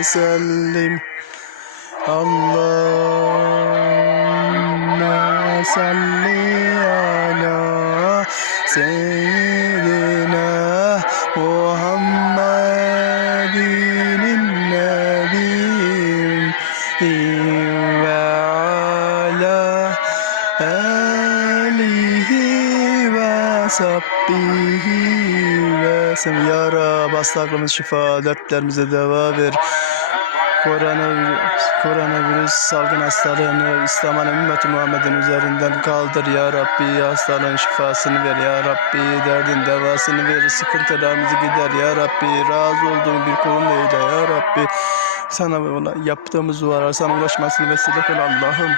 وسلم اللهم صل على سيدنا alihi ve sahbihi ve sellem. Ya Rab hastalarımız şifa, dertlerimize deva ver. Koronavirüs, koronavirüs salgın hastalığını İslam'ın ümmeti Muhammed'in üzerinden kaldır ya Rabbi. Hastalığın şifasını ver ya Rabbi. Derdin devasını ver. Sıkıntılarımızı gider ya Rabbi. Razı olduğun bir kulun eyle ya Rabbi. Sana yaptığımız dualar sana ulaşmasını vesile kıl Allah'ım.